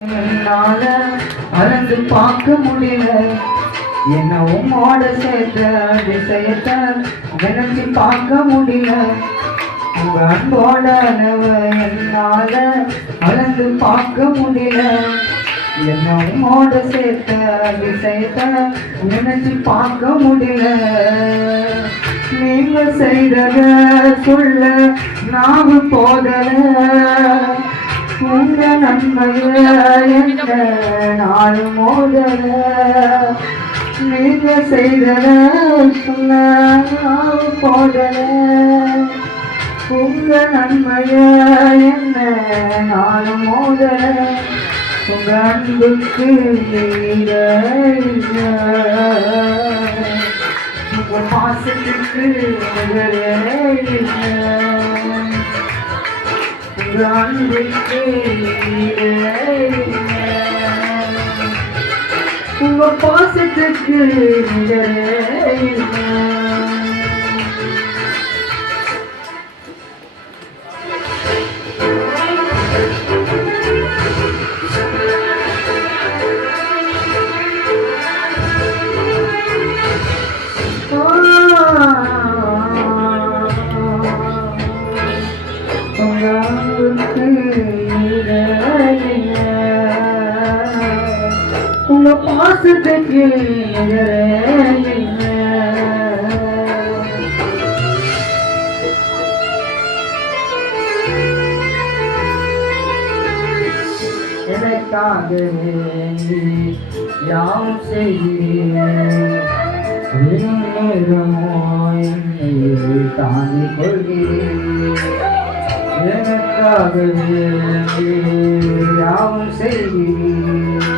என்னால மறந்து பார்க்க முடியல. என்ன உம்மோட சேர்த்த விஷயத்த நினைச்சு பார்க்க முடியல. உங்க அன்போட அளவு என்னால அளந்து பார்க்க முடியல. என்ன உம்மோட சேர்த்த விஷயத்த நினைச்சு பார்க்க முடியல. நீங்க செய்தத சொல்ல நாவு போதல. உங்க நாடு மோதல நீங்க செய்தன சொல்ல போதல உங்க நன்மைய என்ன நாடு மோதல உங்க அன்புக்கு நீங்க உங்க பாசத்துக்கு இல்லை. உங்க அன்புக்கு பாசத்துக்கு பாசத்துக்கு எனக்காக யாம் செய்கிறேன் தாங்கிக் கொள்கிறேன் எனக்காக யாவும் செய்கிறேன்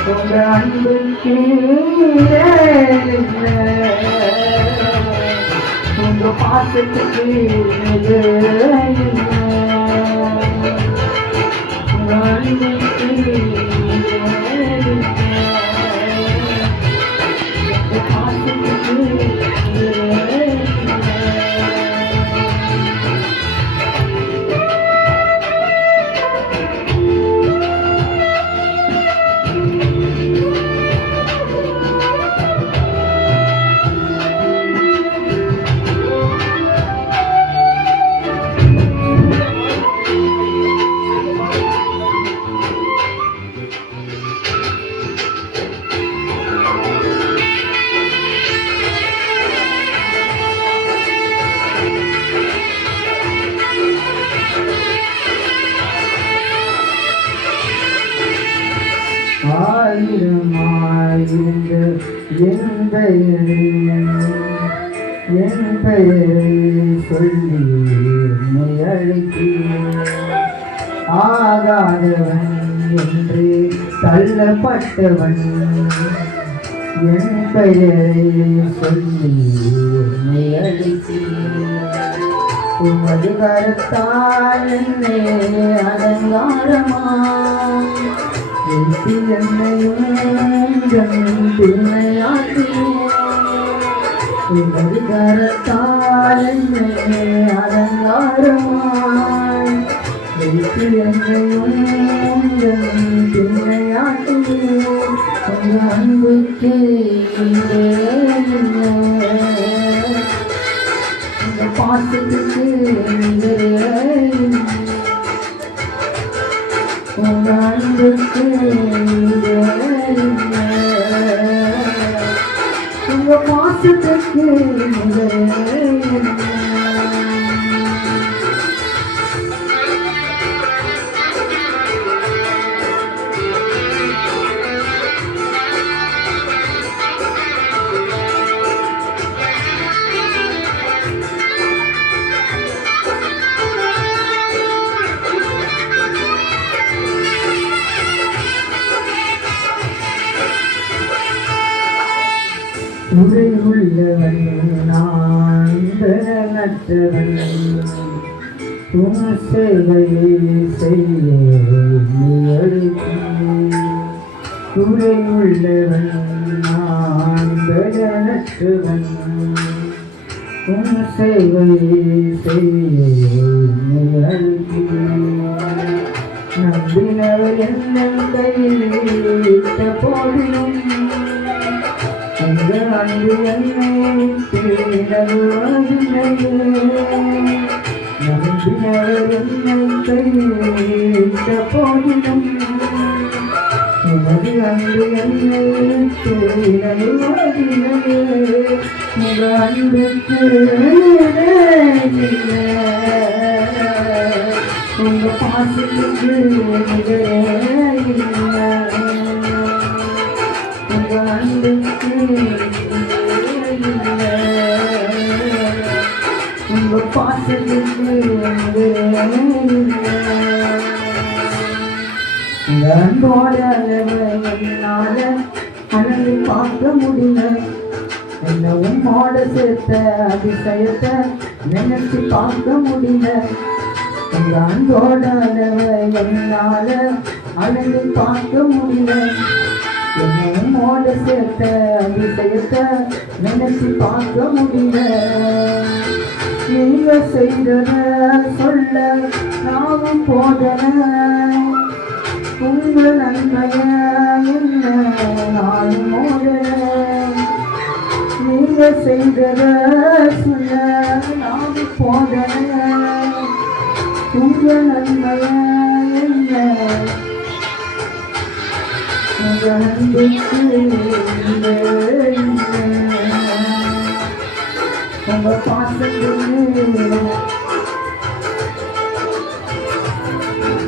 உமது விருப்பம் நான் செய்ய மறக்கும் உம்மை கண்ட எனக்கு உதவி செய்து உங்க அன்புக்கு ஈடே இல்லை. உங்க பாசத்துக்கு ஆயிரம் என் பெயரை என் பெயரை சொல்லி என்னை அழைத்தீர் ஆகாதவன் என்று தள்ளப்பட்டவன் என் பெயரை சொல்லி என்னை அழைத்தீர். உமது கருத்தால் என்னை அலங்காரமா? எட்டி என்னையும் பிள்ளையாட்டி உமது கருத்தால் என்னை அலங்காரமாய் Thank you. உரை உள்ளவன் நான் பெறநற்றவன் உன் சேவையை செய்ய நீ நான் பெறநற்றவன் செய்ய உங்கள் என்னை போதிலும் உமது அன்பு என்னை அன்புக்கு உங்க பாசத்துக்கு இல்லை. நம்ம பாசத்துக்கு நிகரே அன்போட என்னால அளந்து பார்க்க முடியல. என்ன உம்மோட சேர்த்த அதிசயத்தை நினைச்சு பார்க்க முடியல. உங்க அன்போட அளவை என்னால அளந்து பார்க்க முடியல. என்ன சேர்த்த அதிசயத்தை நினைச்சு பார்க்க முடியல. நீங்க செய்தத சொல்ல நாமும் போதன. உங்க நன்மைய என்ன நானும் மோதன. நீங்க செய்தத சொல்ல நாமும் போதன. உங்க நன்மைய உங்க அன்புக்கு